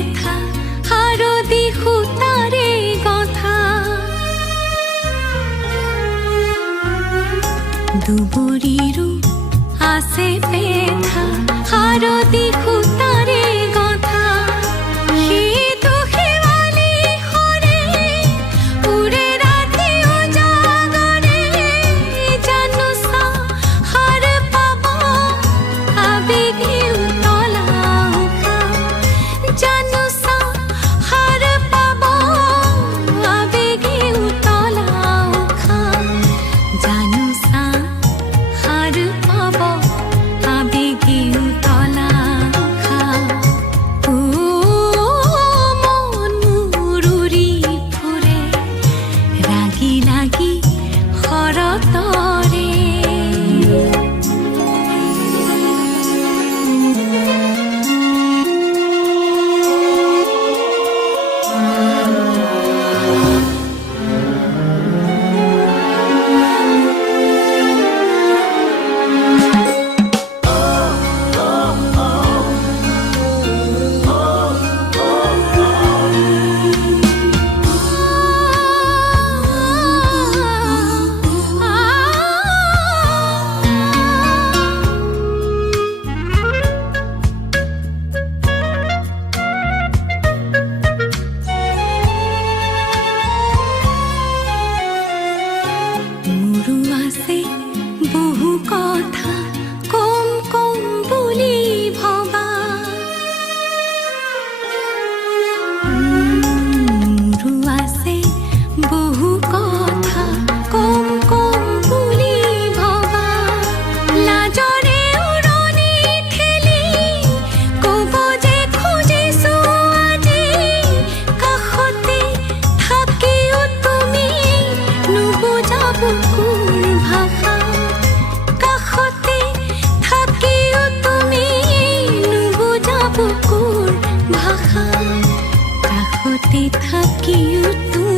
বেথা হাৰদি সূতাৰে গঁথা দুবৰিৰো আছে বেথা হাৰদি সূতাৰে গঁথা সেইটো শেৱালি সৰে উৰে ৰাতি উজাগৰে জানোচা হাৰ পাব আবেগি উতলা উশা জানোচা হাৰ পাব আবেগি উতলা উশা জানোচা হাৰ পাব আবেগি উতলা উশা ও মন মোৰ উৰি ফুৰে ৰাগি লাগি শৰতৰে মোৰো আছে বহু কথা কম কম বুলি ভবা মোৰো আছে বহু কথা কম কম বুলি ভবা লাজৰে উৰণি ঠেলি ক'ব যে খুজিছো আজি কাষতে থাকিও তুমি নুবুজা বুকুৰ ভাষা কাষতে থাকিও তুমি নুবুজা বুকুৰ ভাষা কাষতে থাকিও তুমি